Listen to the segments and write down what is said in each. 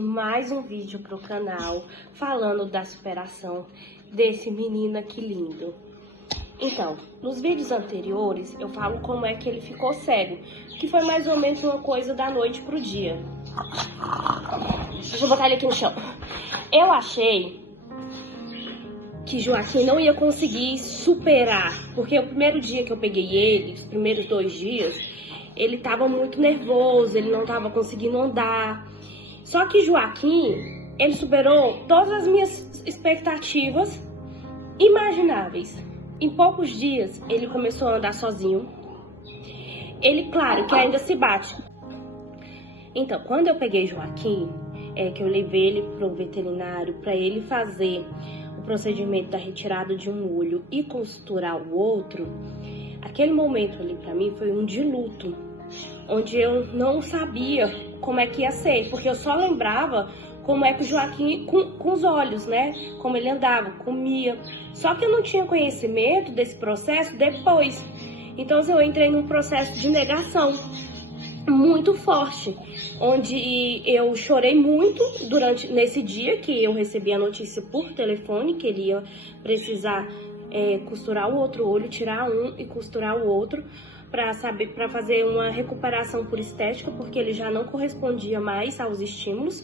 Mais um vídeo pro canal falando da superação desse menino aqui lindo. Então, nos vídeos anteriores eu falo como é que ele ficou cego, que foi mais ou menos uma coisa da noite pro dia. Deixa eu botar ele aqui no chão. Eu achei que Joaquim não ia conseguir superar, porque o primeiro dia que eu peguei ele, os primeiros 2 dias, ele tava muito nervoso, ele não tava conseguindo andar. Só que Joaquim, ele superou todas as minhas expectativas imagináveis. Em poucos dias, ele começou a andar sozinho. Ele, claro, que ainda se bate. Então, quando eu peguei Joaquim, que eu levei ele pro veterinário para ele fazer o procedimento da retirada de um olho e costurar o outro, aquele momento ali para mim foi um de luto, onde eu não sabia como é que ia ser, porque eu só lembrava como é que o Joaquim, com os olhos, né, como ele andava, comia, só que eu não tinha conhecimento desse processo depois. Então eu entrei num processo de negação muito forte, onde eu chorei muito nesse dia que eu recebi a notícia por telefone que ele ia precisar costurar o outro olho, tirar um e costurar o outro, para fazer uma recuperação por estética, porque ele já não correspondia mais aos estímulos.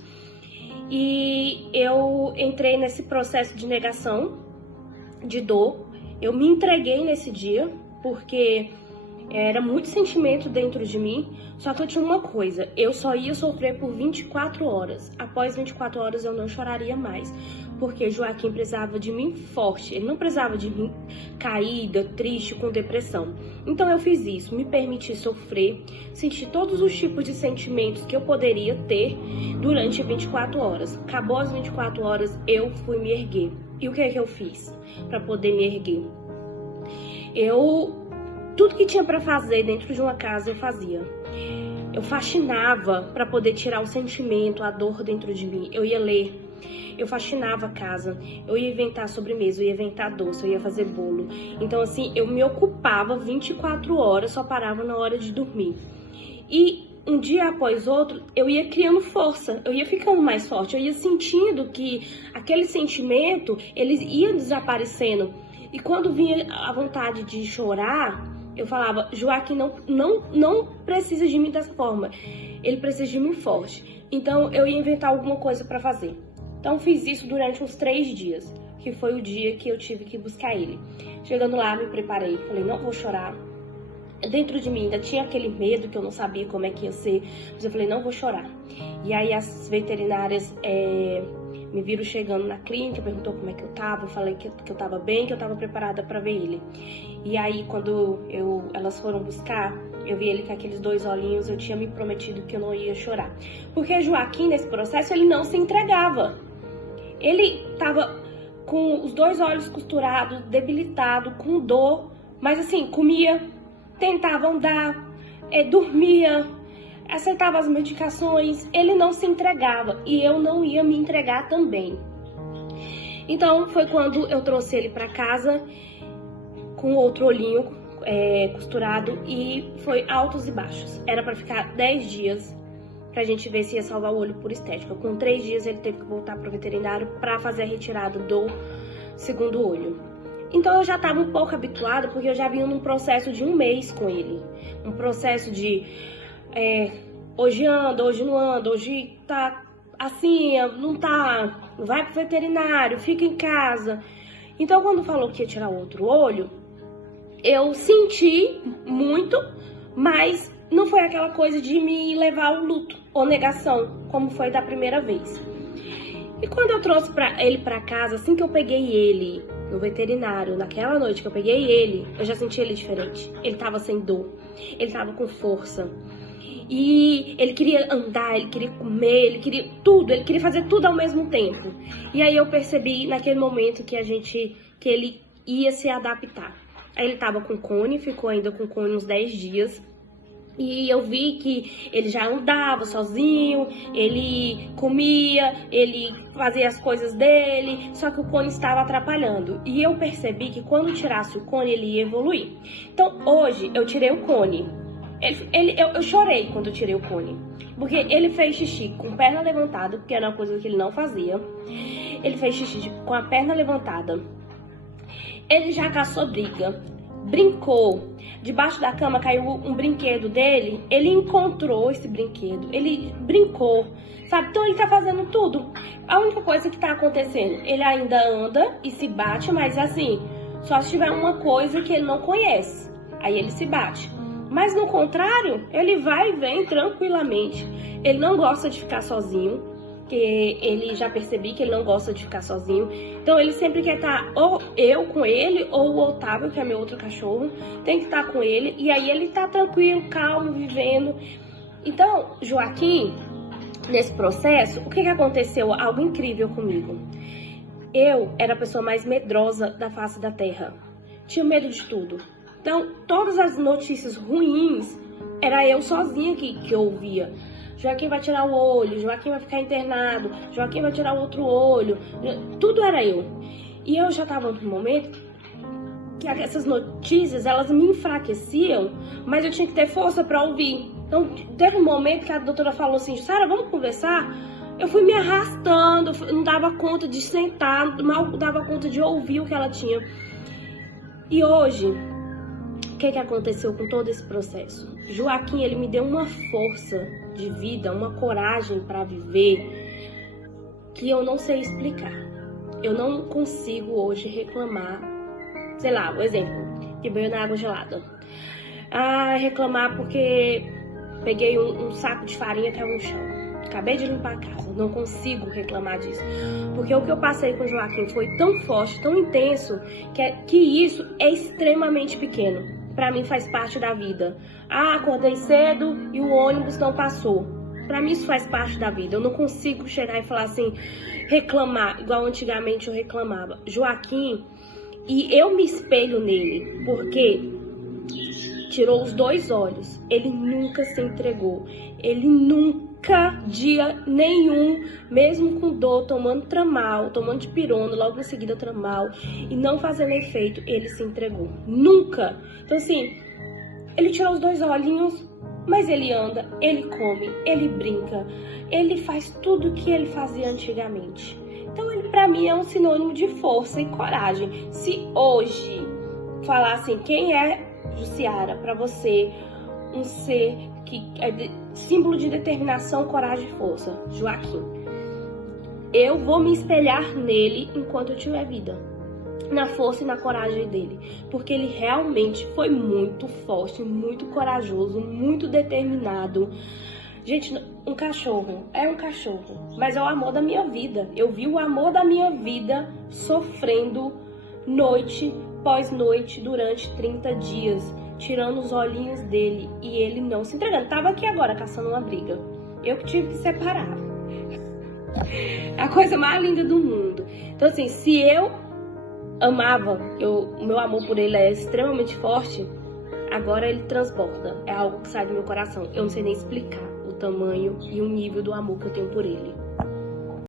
E eu entrei nesse processo de negação, de dor. Eu me entreguei nesse dia, porque era muito sentimento dentro de mim. Só que eu tinha uma coisa: eu só ia sofrer por 24 horas. Após 24 horas eu não choraria mais, porque Joaquim precisava de mim forte. Ele não precisava de mim caída, triste, com depressão. Então eu fiz isso, me permiti sofrer, sentir todos os tipos de sentimentos que eu poderia ter durante 24 horas. Acabou as 24 horas, eu fui me erguer. E o que é que eu fiz para poder me erguer? Tudo que tinha para fazer dentro de uma casa eu fazia. Eu faxinava para poder tirar o sentimento, a dor dentro de mim. Eu ia ler, eu faxinava a casa, eu ia inventar sobremesa, eu ia inventar doce, eu ia fazer bolo. Então assim, eu me ocupava 24 horas, só parava na hora de dormir. E um dia após outro, eu ia criando força, eu ia ficando mais forte, eu ia sentindo que aquele sentimento, ele ia desaparecendo. E quando vinha a vontade de chorar, eu falava: Joaquim não precisa de mim dessa forma, ele precisa de mim forte. Então eu ia inventar alguma coisa para fazer. Então fiz isso durante uns 3 dias, que foi o dia que eu tive que buscar ele. Chegando lá, me preparei, falei: não vou chorar. Dentro de mim ainda tinha aquele medo, que eu não sabia como é que ia ser, mas eu falei: não vou chorar. E aí as veterinárias me viram chegando na clínica, perguntou como é que eu tava, eu falei que eu tava bem, que eu tava preparada para ver ele. E aí quando elas foram buscar, eu vi ele com aqueles 2 olhinhos, eu tinha me prometido que eu não ia chorar. Porque Joaquim, nesse processo, ele não se entregava. Ele tava com os 2 olhos costurados, debilitado, com dor, mas assim, comia, tentava andar, dormia, aceitava as medicações, ele não se entregava e eu não ia me entregar também. Então foi quando eu trouxe ele para casa com outro olhinho costurado, e foi altos e baixos. Era para ficar 10 dias pra gente ver se ia salvar o olho por estética. Com 3 dias ele teve que voltar pro veterinário para fazer a retirada do segundo olho. Então eu já estava um pouco habituada, porque eu já vinha num processo de 1 mês com ele. Um processo de hoje anda, hoje não anda, hoje tá assim, não tá, vai pro veterinário, fica em casa. Então quando falou que ia tirar o outro olho, eu senti muito, mas não foi aquela coisa de me levar ao luto ou negação, como foi da primeira vez. E quando eu trouxe ele pra casa, assim que eu peguei ele no veterinário, naquela noite que eu peguei ele, eu já senti ele diferente. Ele tava sem dor, ele tava com força. E ele queria andar, ele queria comer, ele queria tudo, ele queria fazer tudo ao mesmo tempo. E aí eu percebi naquele momento que ele ia se adaptar. Aí ele tava com cone, ficou ainda com cone uns 10 dias. E eu vi que ele já andava sozinho, ele comia, ele fazia as coisas dele, só que o cone estava atrapalhando. E eu percebi que quando tirasse o cone, ele ia evoluir. Então hoje eu tirei o cone. Eu chorei quando eu tirei o cone. Porque ele fez xixi com perna levantada, que era uma coisa que ele não fazia. Ele fez xixi com a perna levantada. Ele já caçou briga, brincou. Debaixo da cama caiu um brinquedo dele, ele encontrou esse brinquedo, ele brincou, sabe? Então ele tá fazendo tudo. A única coisa que tá acontecendo, ele ainda anda e se bate, mas assim, só se tiver uma coisa que ele não conhece, aí ele se bate. Mas no contrário, ele vai e vem tranquilamente. Ele não gosta de ficar sozinho, que ele já percebi que ele não gosta de ficar sozinho. Então ele sempre quer estar ou eu com ele, ou o Otávio, que é meu outro cachorro, tem que estar com ele. E aí ele tá tranquilo, calmo, vivendo. Então, Joaquim, nesse processo, o que aconteceu? Algo incrível comigo. Eu era a pessoa mais medrosa da face da terra. Tinha medo de tudo. Então, todas as notícias ruins, era eu sozinha que ouvia. Joaquim vai tirar o olho, Joaquim vai ficar internado, Joaquim vai tirar o outro olho. Tudo era eu. E eu já estava num momento que essas notícias, elas me enfraqueciam, mas eu tinha que ter força para ouvir. Então, teve um momento que a doutora falou assim, Sara, vamos conversar? Eu fui me arrastando, não dava conta de sentar, mal dava conta de ouvir o que ela tinha. E hoje, o que aconteceu com todo esse processo? Joaquim, ele me deu uma força de vida, uma coragem para viver que eu não sei explicar. Eu não consigo hoje reclamar, sei lá, um exemplo, que banho na água gelada. Reclamar porque peguei um saco de farinha que caiu no chão. Acabei de limpar a casa, não consigo reclamar disso. Porque o que eu passei com o Joaquim foi tão forte, tão intenso, que isso é extremamente pequeno. Pra mim faz parte da vida. Acordei cedo e o ônibus não passou. Pra mim isso faz parte da vida. Eu não consigo chegar e falar assim, reclamar, igual antigamente eu reclamava. Joaquim, e eu me espelho nele, porque tirou os 2 olhos. Ele nunca se entregou. Ele nunca, dia nenhum, mesmo com dor, tomando tramal, tomando dipirona, logo em seguida tramal, e não fazendo efeito, ele se entregou. Nunca. Então assim, ele tirou os 2 olhinhos, mas ele anda, ele come, ele brinca, ele faz tudo que ele fazia antigamente. Então ele pra mim é um sinônimo de força e coragem. Se hoje falassem quem é Jussiara pra você, um ser que é símbolo de determinação, coragem e força, Joaquim. Eu vou me espelhar nele enquanto eu tiver vida, na força e na coragem dele, porque ele realmente foi muito forte, muito corajoso, muito determinado. Gente, um cachorro é um cachorro, mas é o amor da minha vida. Eu vi o amor da minha vida sofrendo noite após noite durante 30 dias, tirando os olhinhos dele, e ele não se entregando. Tava aqui agora caçando uma briga. Eu que tive que separar. É a coisa mais linda do mundo. Então assim, se eu amava, o meu amor por ele é extremamente forte, agora ele transborda. É algo que sai do meu coração. Eu não sei nem explicar o tamanho e o nível do amor que eu tenho por ele.